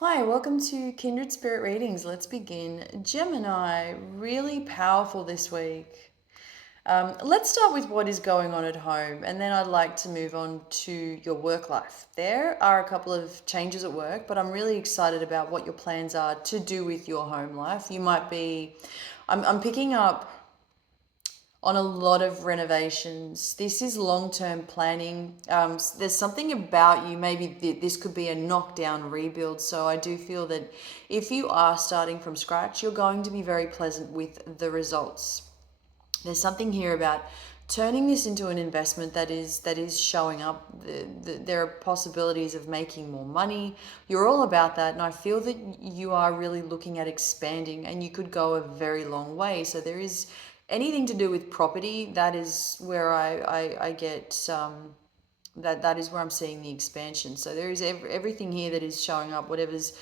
Hi, welcome to Kindred Spirit Readings. Let's begin. Gemini, really powerful this week. Let's start with what is going on at home, and then I'd like to move on to your work life. There are a couple of changes at work, but I'm really excited about what your plans are to do with your home life. You might be, I'm picking up on a lot of renovations. This is long-term planning. There's something about you, maybe this could be a knockdown rebuild. So I do feel that if you are starting from scratch, you're going to be very pleasant with the results. There's something here about turning this into an investment that is showing up. There are possibilities of making more money. You're all about that, and I feel that you are really looking at expanding, and you could go a very long way. So there is anything to do with property. That is where I get that is where I'm seeing the expansion. So there is everything here that is showing up. Whatever's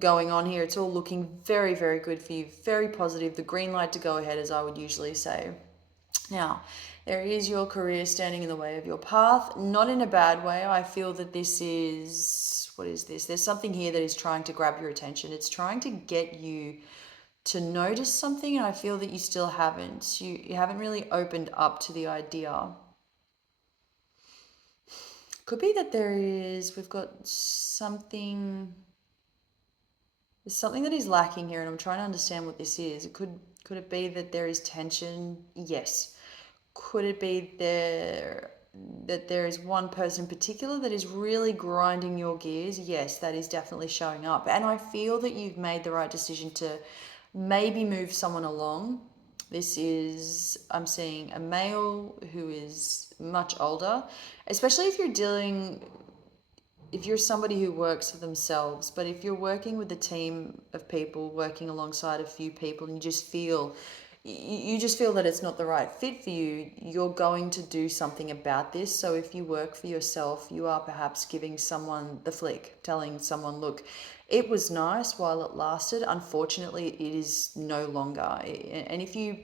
going on here, it's all looking very, very good for you. Very positive. The green light to go ahead, as I would usually say. Now, there is your career standing in the way of your path, not in a bad way. I feel that this is, what is this? There's something here that is trying to grab your attention. It's trying to get you to notice something, and I feel that you still haven't. You haven't really opened up to the idea. Could be that we've got something, there's something that is lacking here, and I'm trying to understand what this is. Could it be that there is tension? Yes. Could it be that there is one person in particular that is really grinding your gears? Yes, that is definitely showing up. And I feel that you've made the right decision to maybe move someone along. I'm seeing a male who is much older, especially if you're somebody who works for themselves, but if you're working with a team of people, working alongside a few people, and you just feel that it's not the right fit for you, you're going to do something about this. So if you work for yourself, you are perhaps giving someone the flick, telling someone, look, it was nice while it lasted. Unfortunately, it is no longer. And if you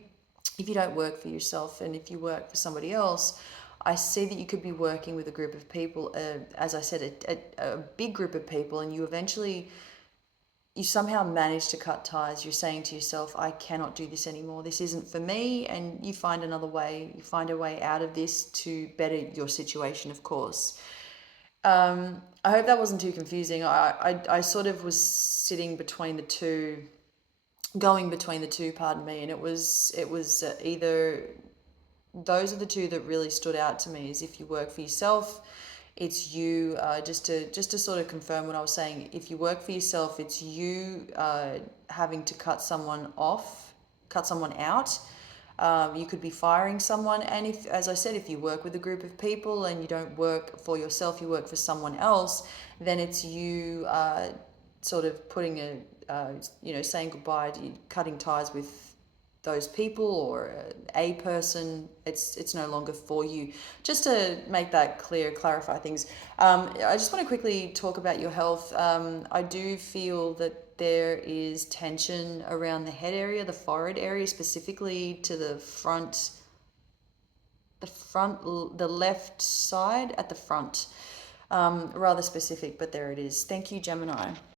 don't work for yourself and if you work for somebody else, I see that you could be working with a group of people, as I said, a big group of people, and you somehow manage to cut ties. You're saying to yourself, I cannot do this anymore. This isn't for me. And you find another way. You find a way out of this to better your situation, of course. I hope that wasn't too confusing. I sort of was sitting between the two, going between the two, pardon me. And it was either, those are the two that really stood out to me. Is if you work for yourself, it's you, just to sort of confirm what I was saying. If you work for yourself, it's you having to cut someone off, cut someone out. You could be firing someone. And if, as I said, if you work with a group of people and you don't work for yourself, you work for someone else, then it's you sort of putting saying goodbye, cutting ties with those people, or a person. It's no longer for you. Just to make that clear, clarify things. I just want to quickly talk about your health. I do feel that there is tension around the head area, the forehead area, specifically to the left side at the front. Rather specific, but there it is. Thank you, Gemini.